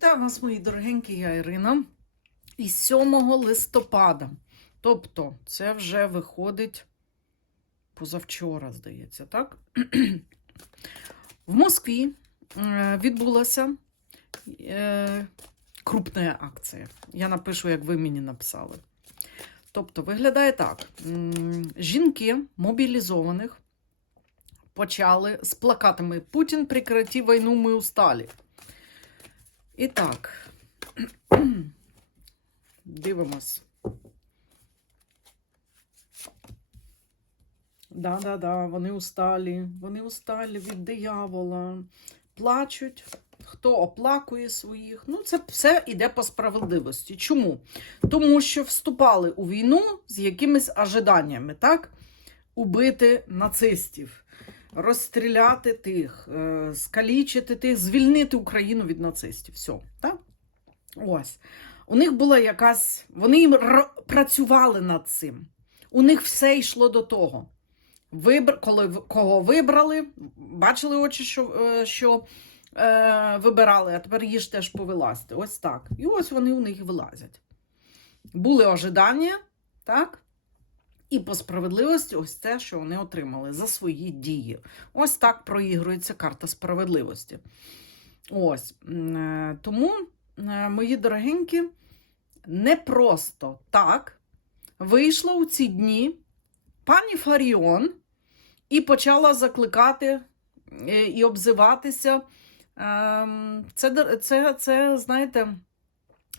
Вітаю вас, мої дорогенькі, я Ірина. І 7 листопада. Тобто, це вже виходить позавчора, здається, так? В Москві е, відбулася е, крупна акція. Я напишу, як ви мені написали. Тобто, виглядає так: жінки мобілізованих почали з плакатами Путін прекрати війну, ми усталі. І так, дивимось. Да-да-да, вони усталі, вони усталі від диявола, плачуть. Хто оплакує своїх. Ну, це все йде по справедливості. Чому? Тому що вступали у війну з якимись ожиданнями, так? Убити нацистів, розстріляти тих, е, скалічити тих, звільнити Україну від нацистів. Все, так? Ось. У них була якась. Вони їм працювали над цим. У них все йшло до того. Вибр... Коли кого вибрали, бачили очі, що, е, що е, вибирали, а тепер їж теж повилазьте. Ось так. І ось вони у них вилазять. Були ожидання, так? І по справедливості, ось це, що вони отримали за свої дії. Ось так проігрується карта справедливості. Ось. Е, Тому, е, мої дорогенькі, не просто так вийшла у ці дні пані Фаріон і почала закликати е, і обзиватися. Ем, Це, це, це знаєте,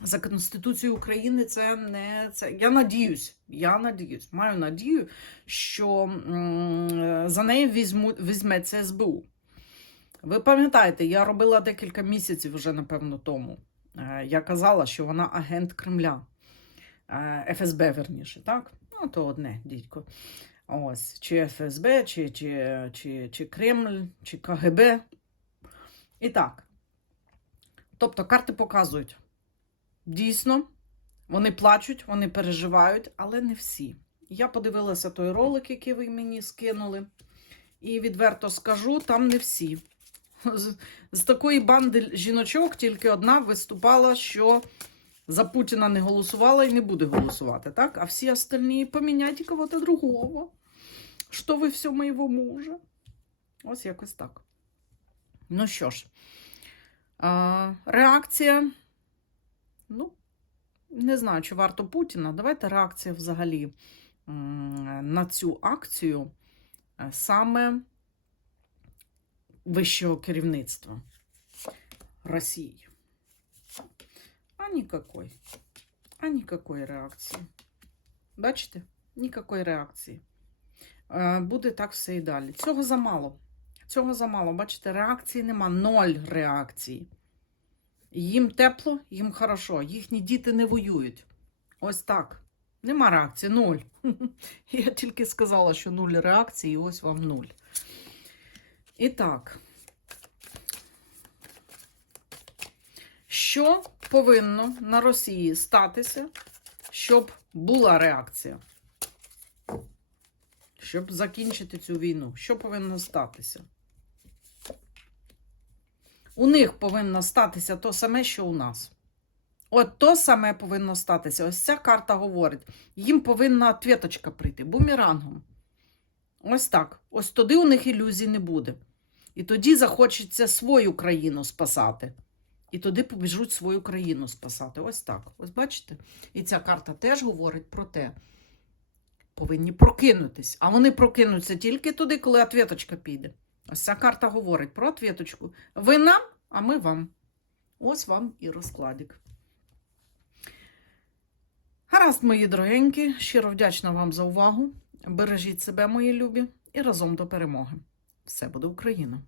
за Конституцією України це не це. Я надіюсь, я надіюсь, маю надію, що за нею візьму, візьметься СБУ. Ви пам'ятаєте, я робила декілька місяців вже, напевно, тому. Е, Я казала, що вона агент Кремля, Е, ФСБ, верніше, так? Ну, то одне, дідько. Ось, чи ФСБ, чи, чи, чи, чи Кремль, чи КГБ. І так. Тобто карти показують. Дійсно, вони плачуть, вони переживають, але не всі. Я подивилася той ролик, який ви мені скинули, і відверто скажу, там не всі. З, з такої банди жіночок тільки одна виступала, що за Путіна не голосувала і не буде голосувати, так? А всі остальні поміняйте кого-то другого. Що ви все моєго мужа? Ось якось так. Ну що ж, реакція. Ну, не знаю, чи варто Путіна. Давайте реакція взагалі на цю акцію е, саме вищого керівництва Росії. А никакой. А никакой реакції. Бачите? Ніякої реакції. Е, Буде так все і далі. Цього замало. Цього замало. Бачите, реакції нема. Ноль реакції. Їм тепло, їм хорошо. Їхні діти не воюють. Ось так. Нема реакції, нуль. Я тільки сказала, що нуль реакції, і ось вам нуль. І так. Що повинно на Росії статися, щоб була реакція? Щоб закінчити цю війну? Що повинно статися? У них повинно статися то саме, що у нас. От то саме повинно статися. Ось ця карта говорить. Їм повинна ответочка прийти бумерангом. Ось так. Ось тоді у них ілюзій не буде. І тоді захочеться свою країну спасати. І туди побіжуть свою країну спасати. Ось так. Ось бачите? І ця карта теж говорить про те. Повинні прокинутись. А вони прокинуться тільки туди, коли ответочка піде. Ось ця карта говорить про ответочку. Ви нам, а ми вам. Ось вам і розкладик. Гаразд, мої дорогенькі, щиро вдячна вам за увагу. Бережіть себе, мої любі, і разом до перемоги. Все буде Україна!